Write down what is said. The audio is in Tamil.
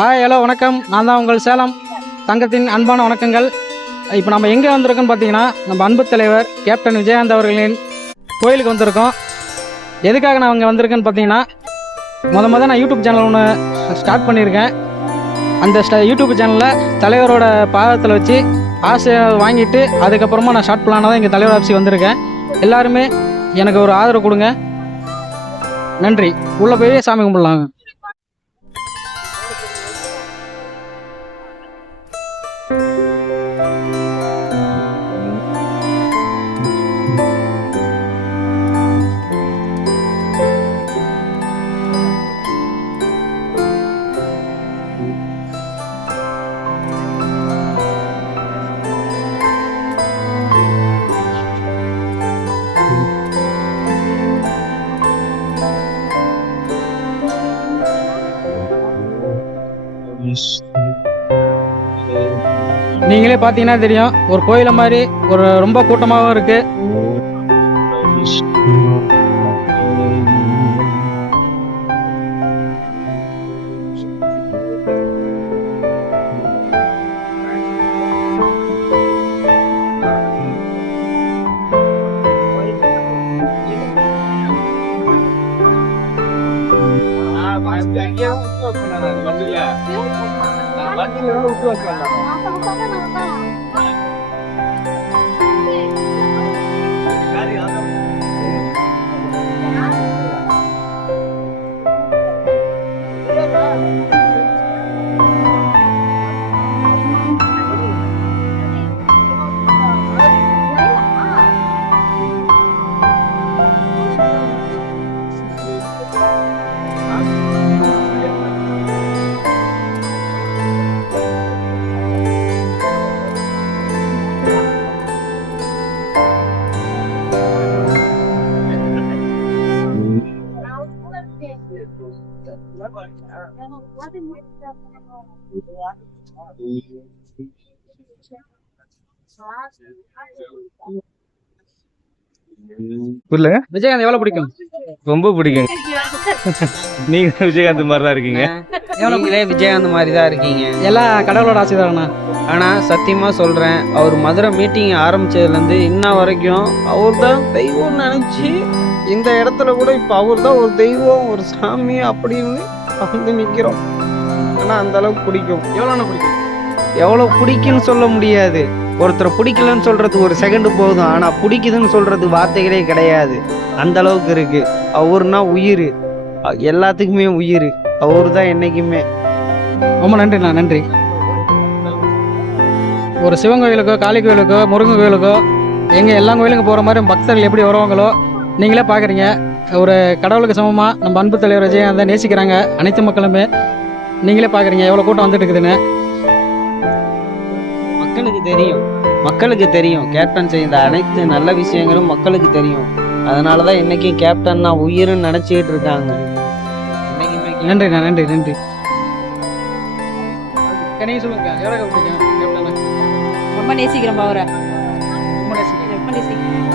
ஹாய் ஹலோ வணக்கம். நான் தான் உங்கள் சேலம் தங்கத்தின் அன்பான வணக்கங்கள். இப்போ நம்ம எங்கே வந்திருக்கோன்னு பார்த்தீங்கன்னா, நம்ம அன்பு தலைவர் கேப்டன் விஜயகாந்த் அவர்களின் கோயிலுக்கு வந்திருக்கோம். எதுக்காக நான் அங்கே வந்திருக்கேன்னு பார்த்தீங்கன்னா, நான் யூடியூப் சேனல் ஒன்று ஸ்டார்ட் பண்ணியிருக்கேன். அந்த யூடியூப் சேனலில் தலைவரோட பாதத்தில் வச்சு ஆசை வாங்கிட்டு அதுக்கப்புறமா நான் ஷார்ட் பிளானாக தான் இங்கே தலைவர் ஆஃபீஸுக்கு வந்திருக்கேன். எல்லாருமே எனக்கு ஒரு ஆதரவு கொடுங்க. நன்றி. உள்ளே போய் சாமி கும்பிடலாங்க. நீங்களே பார்த்தீங்கன்னா தெரியும், ஒரு கோயிலை மாதிரி ஒரு ரொம்ப கூட்டமாகவும் இருக்கு. விஜயகாந்த் எவ்வளவு பிடிக்கும்? ரொம்ப பிடிக்கும். நீங்க விஜயகாந்த் மாதிரி தான் இருக்கீங்க. நீங்களே விஜயகாந்த் மாதிரி தான் இருக்கீங்க. எல்லாம் கடவுளோட ஆசீர்வாதம்ண்ணா. ஆனால் சத்தியமாக சொல்கிறேன், அவர் மதுரை மீட்டிங் ஆரம்பித்ததுலேருந்து இன்ன வரைக்கும் அவர் தான் தெய்வம் நினச்சி இந்த இடத்துல கூட இப்போ அவர் தான் ஒரு தெய்வம், ஒரு சாமி அப்படின்னு வந்து நிற்கிறோம். ஆனால் அந்த அளவுக்கு பிடிக்கும். எவ்வளோ பிடிக்குன்னு சொல்ல முடியாது. ஒருத்தரை பிடிக்கலன்னு சொல்கிறது ஒரு செகண்டு போதும், ஆனால் பிடிக்குதுன்னு சொல்கிறது வார்த்தைகளே கிடையாது. அந்த அளவுக்கு இருக்குது. அவர்னா உயிர், எல்லாத்துக்குமே உயிர். அவரு தான் என்றைக்குமே. ரொம்ப நன்றிண்ணா, நன்றி. ஒரு சிவன் கோயிலுக்கோ, காளி கோயிலுக்கோ, முருகன் கோயிலுக்கோ, எங்கள் எல்லா கோயிலுக்கும் போகிற மாதிரி பக்தர்கள் எப்படி வருவாங்களோ நீங்களே பார்க்குறீங்க. ஒரு கடவுளுக்கு சமமாக நம்ம அன்பு தலைவர் விஜயகாந்தை நேசிக்கிறாங்க அனைத்து மக்களுமே. நீங்களே பார்க்குறீங்க எவ்வளோ கூட்டம் வந்துட்டு இருக்குதுன்னு. மக்களுக்கு தெரியும் கேப்டன் செய்த அனைத்து நல்ல விஷயங்களும் மக்களுக்கு தெரியும். அதனால தான் இன்னைக்கு கேப்டன் நான் உயிர்னு நினச்சிக்கிட்டு இருக்காங்க. நன்றிண்ணா, நன்றி நன்றி. நீங்கள் சொல்லுங்க, எவ்வளோ பிடிக்கும் கேப்டனை? ரொம்ப நேசிக்கிறோம் அவரை. ரொம்ப நேசிக்கிறேன். ரொம்ப நேசிக்கிறேன்.